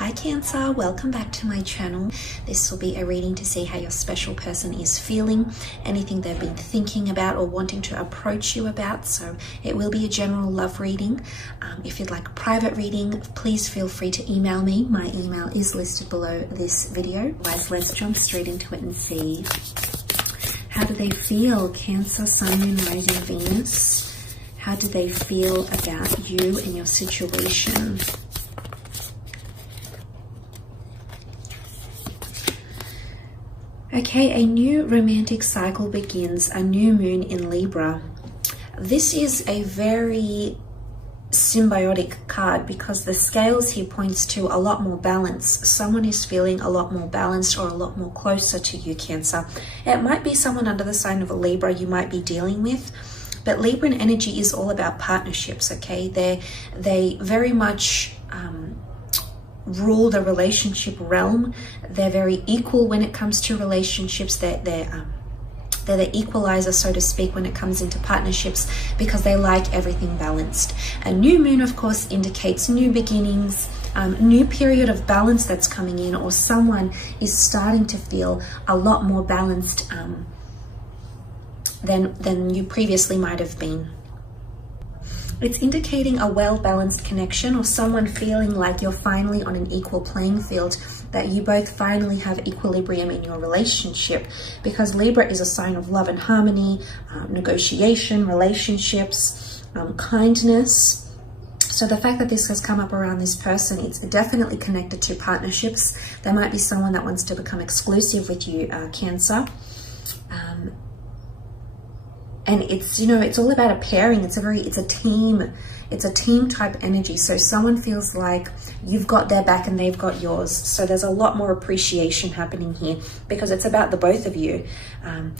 Hi Cancer, welcome back to my channel. This will be a reading to see how your special person is feeling, anything they've been thinking about or wanting to approach you about. So it will be a general love reading. If you'd like a private reading, please feel free to email me. My email is listed below this video. Guys, let's jump straight into it and see. How do they feel? Cancer, Sun, Moon, Rising, Venus. How do they feel about you and your situation? Okay, a new romantic cycle begins, a new moon in Libra. This is a very symbiotic card because the scales here points to a lot more balance. Someone is feeling a lot more balanced or a lot more closer to you, Cancer. It might be someone under the sign of a Libra you might be dealing with, but Libran energy is all about partnerships, okay? They very much rule the relationship realm. They're very equal when it comes to relationships. They're the equalizer, so to speak, when it comes into partnerships because they like everything balanced. A new moon, of course, indicates new beginnings, new period of balance that's coming in, or someone is starting to feel a lot more balanced than you previously might have been. It's indicating a well-balanced connection, or someone feeling like you're finally on an equal playing field, that you both finally have equilibrium in your relationship, because Libra is a sign of love and harmony, negotiation, relationships, kindness. So the fact that this has come up around this person, it's definitely connected to partnerships. There might be someone that wants to become exclusive with you, Cancer. And it's, you know, it's all about a pairing. It's a team type energy. So someone feels like you've got their back and they've got yours. So there's a lot more appreciation happening here because it's about the both of you.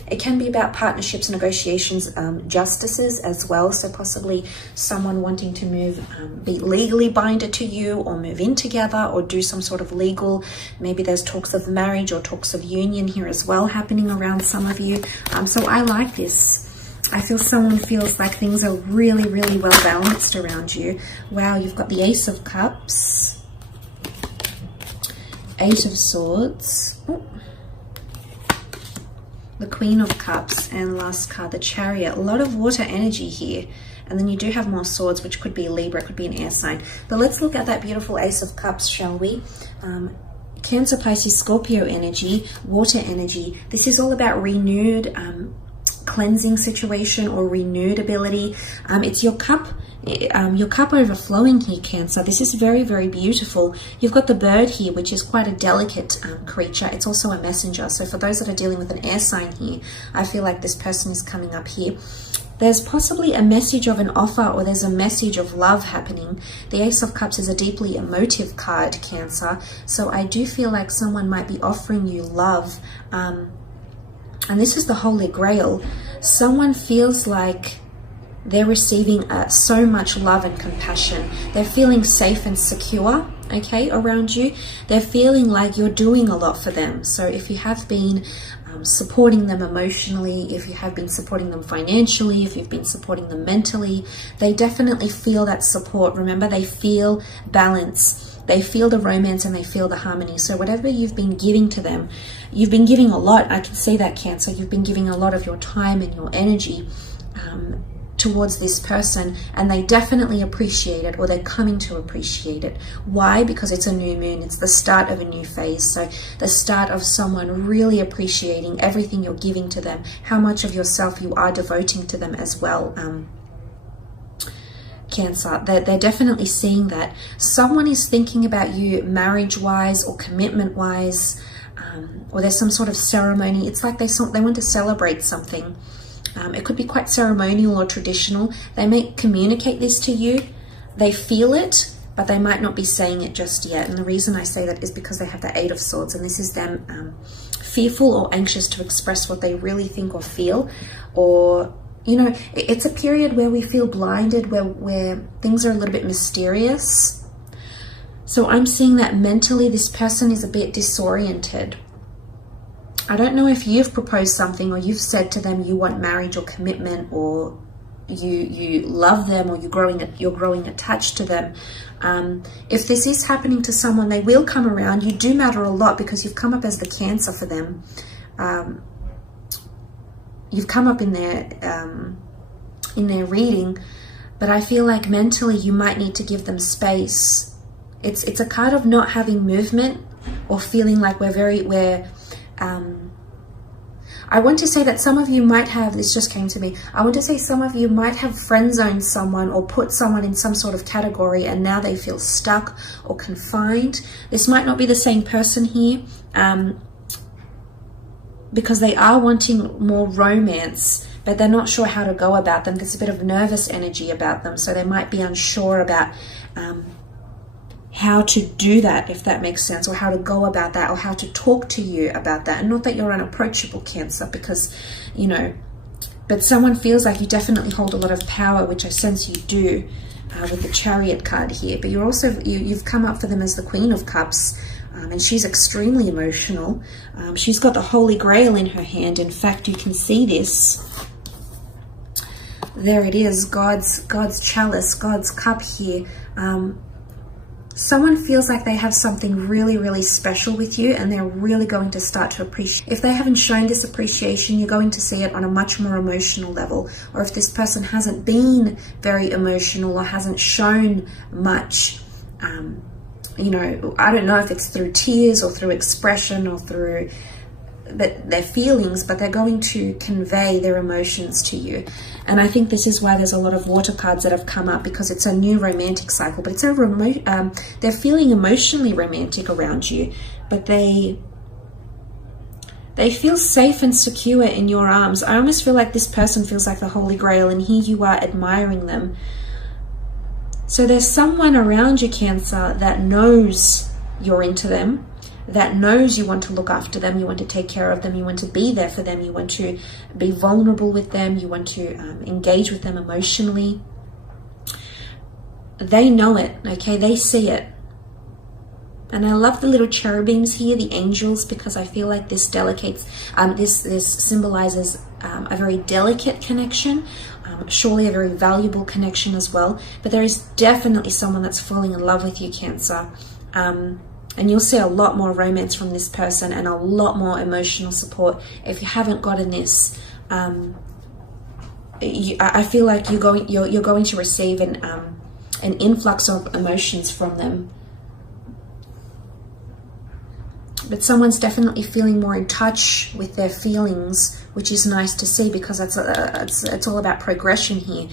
It can be about partnerships, negotiations, justices as well. So possibly someone wanting to move, be legally binded to you, or move in together, or do some sort of legal, maybe there's talks of marriage or talks of union here as well happening around some of you. So I like this. I feel someone feels like things are really, really well balanced around you. Wow, you've got the Ace of Cups, Eight of Swords, the Queen of Cups, and last card, the Chariot. A lot of water energy here. And then you do have more swords, which could be Libra, could be an air sign. But let's look at that beautiful Ace of Cups, shall we? Cancer, Pisces, Scorpio energy, water energy. This is all about renewed cleansing situation or renewed ability. It's your cup overflowing here, Cancer. This is very, very beautiful. You've got the bird here, which is quite a delicate creature. It's also a messenger. So for those that are dealing with an air sign here, I feel like this person is coming up here. There's possibly a message of an offer, or there's a message of love happening. The Ace of Cups is a deeply emotive card, Cancer. So I do feel like someone might be offering you love. And this is the Holy Grail. Someone feels like they're receiving so much love and compassion. They're feeling safe and secure, okay, around you. They're feeling like you're doing a lot for them. So if you have been supporting them emotionally, if you have been supporting them financially, if you've been supporting them mentally, they definitely feel that support. Remember, they feel balance. They feel the romance and they feel the harmony. So whatever you've been giving to them, you've been giving a lot. I can see that, Cancer. You've been giving a lot of your time and your energy towards this person, and they definitely appreciate it, or they're coming to appreciate it. Why? Because it's a new moon. It's the start of a new phase. So the start of someone really appreciating everything you're giving to them, how much of yourself you are devoting to them as well. Cancer, they're definitely seeing that. Someone is thinking about you marriage-wise or commitment-wise, or there's some sort of ceremony. It's like they want to celebrate something. It could be quite ceremonial or traditional. They may communicate this to you. They feel it, but they might not be saying it just yet. And the reason I say that is because they have the Eight of Swords, and this is them fearful or anxious to express what they really think or feel, or you know, it's a period where we feel blinded, where things are a little bit mysterious. So I'm seeing that mentally this person is a bit disoriented. I don't know if you've proposed something or you've said to them you want marriage or commitment or you love them, or you're growing attached to them. If this is happening to someone, they will come around. You do matter a lot because you've come up as the Cancer for them. You've come up in their reading, but I feel like mentally you might need to give them space. It's a card of not having movement, or feeling like I want to say that some of you might have, this just came to me, I want to say some of you might have friend zoned someone or put someone in some sort of category, and now they feel stuck or confined. This might not be the same person here, because they are wanting more romance, but they're not sure how to go about them. There's a bit of nervous energy about them, so they might be unsure about how to do that, if that makes sense, or how to go about that, or how to talk to you about that. And not that you're unapproachable, Cancer, because, you know, but someone feels like you definitely hold a lot of power, which I sense you do with the Chariot card here. But you're also, you've come up for them as the Queen of Cups, and she's extremely emotional. She's got the Holy Grail in her hand. In fact, you can see this. There it is, God's chalice, God's cup here. Someone feels like they have something really, really special with you, and they're really going to start to appreciate. If they haven't shown this appreciation, you're going to see it on a much more emotional level. Or if this person hasn't been very emotional or hasn't shown much, you know, I don't know if it's through tears or through expression or through their feelings, but they're going to convey their emotions to you. And I think this is why there's a lot of water cards that have come up, because it's a new romantic cycle, but it's a they're feeling emotionally romantic around you, but they feel safe and secure in your arms. I almost feel like this person feels like the Holy Grail, and here you are admiring them. So there's someone around you, Cancer, that knows you're into them, that knows you want to look after them, you want to take care of them, you want to be there for them, you want to be vulnerable with them, you want to engage with them emotionally. They know it, okay? They see it. And I love the little cherubims here, the angels, because I feel like this this symbolizes a very delicate connection, surely a very valuable connection as well. But there is definitely someone that's falling in love with you, Cancer. And you'll see a lot more romance from this person, and a lot more emotional support. If you haven't gotten this, I feel like you're going to receive an influx of emotions from them. But someone's definitely feeling more in touch with their feelings, which is nice to see, because it's all about progression here,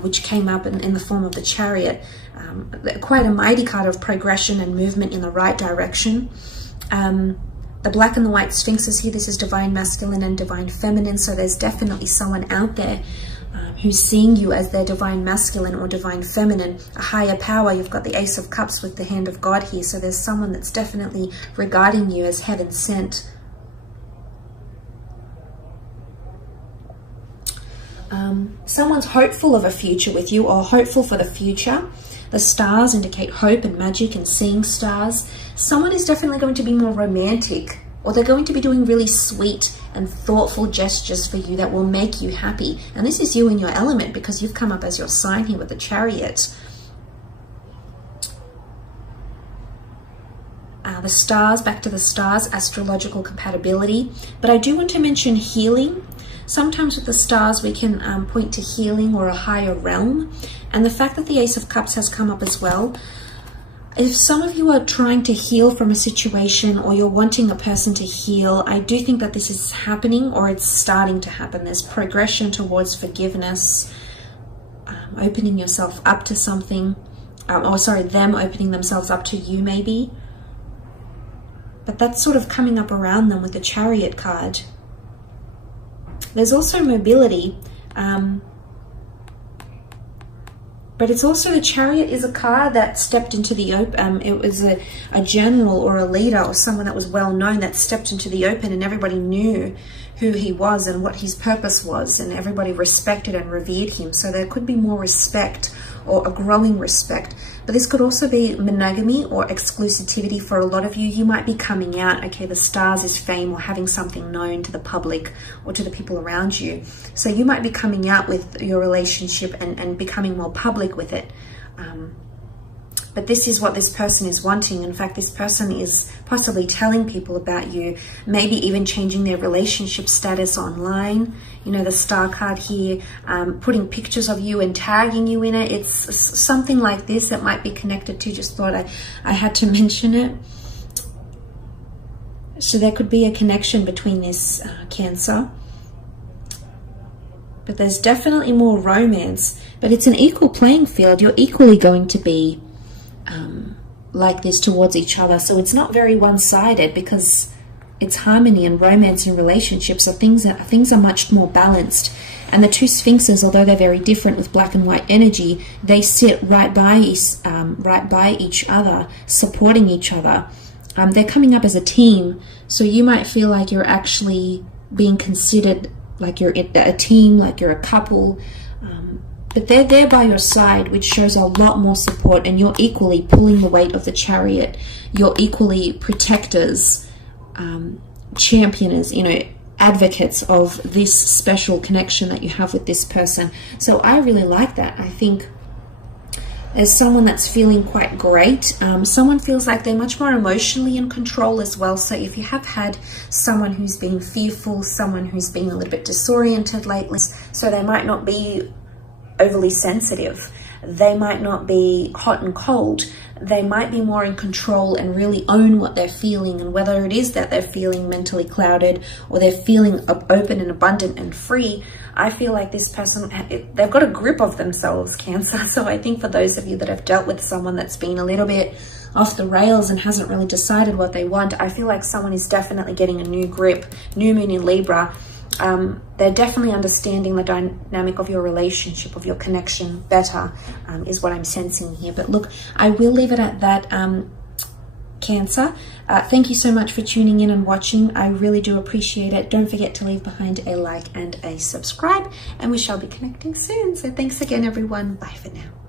which came up in the form of the Chariot. Quite a mighty card of progression and movement in the right direction. The black and the white sphinxes here, this is divine masculine and divine feminine, so there's definitely someone out there who's seeing you as their divine masculine or divine feminine, a higher power. You've got the Ace of Cups with the hand of God here, so there's someone that's definitely regarding you as heaven sent. Someone's hopeful of a future with you, or hopeful for the future. The stars indicate hope and magic and seeing stars. Someone is definitely going to be more romantic, or they're going to be doing really sweet and thoughtful gestures for you that will make you happy. And this is you in your element, because you've come up as your sign here with the Chariot. The stars, back to the stars, astrological compatibility. But I do want to mention healing. Sometimes with the stars we can point to healing or a higher realm. And the fact that the Ace of Cups has come up as well, if some of you are trying to heal from a situation, or you're wanting a person to heal, I do think that this is happening, or it's starting to happen. There's progression towards forgiveness, opening yourself up to something, them opening themselves up to you maybe. But that's sort of coming up around them with the Chariot card. There's also mobility, but it's also, the Chariot is a card that stepped into the open. It was a general or a leader or someone that was well known that stepped into the open, and everybody knew who he was and what his purpose was, and everybody respected and revered him. So there could be more respect, or a growing respect. But this could also be monogamy or exclusivity for a lot of you. You might be coming out, okay, the stars is fame or having something known to the public or to the people around you. So you might be coming out with your relationship and becoming more public with it. But this is what this person is wanting. In fact, this person is possibly telling people about you, maybe even changing their relationship status online. You know, the star card here, putting pictures of you and tagging you in it. It's something like this that might be connected to. Just thought I had to mention it. So there could be a connection between this Cancer. But there's definitely more romance. But it's an equal playing field. You're equally going to be like this towards each other. So it's not very one-sided, because it's harmony and romance and relationships are things are much more balanced. And the two sphinxes, although they're very different with black and white energy, they sit right by each other, supporting each other. They're coming up as a team. So you might feel like you're actually being considered like you're a team, like you're a couple. But they're there by your side, which shows a lot more support, and you're equally pulling the weight of the Chariot. You're equally protectors, championers, you know, advocates of this special connection that you have with this person. So I really like that. I think there's someone that's feeling quite great. Someone feels like they're much more emotionally in control as well. So if you have had someone who's been fearful, someone who's been a little bit disoriented lately, so they might not be overly sensitive, they might not be hot and cold, they might be more in control and really own what they're feeling, and whether it is that they're feeling mentally clouded or they're feeling open and abundant and free, I feel like this person, they've got a grip of themselves, Cancer. So I think for those of you that have dealt with someone that's been a little bit off the rails and hasn't really decided what they want, I feel like someone is definitely getting a new grip. New moon in Libra. They're definitely understanding the dynamic of your relationship, of your connection better, is what I'm sensing here. But look, I will leave it at that, Cancer. Thank you so much for tuning in and watching. I really do appreciate it. Don't forget to leave behind a like and a subscribe, and we shall be connecting soon. So thanks again, everyone. Bye for now.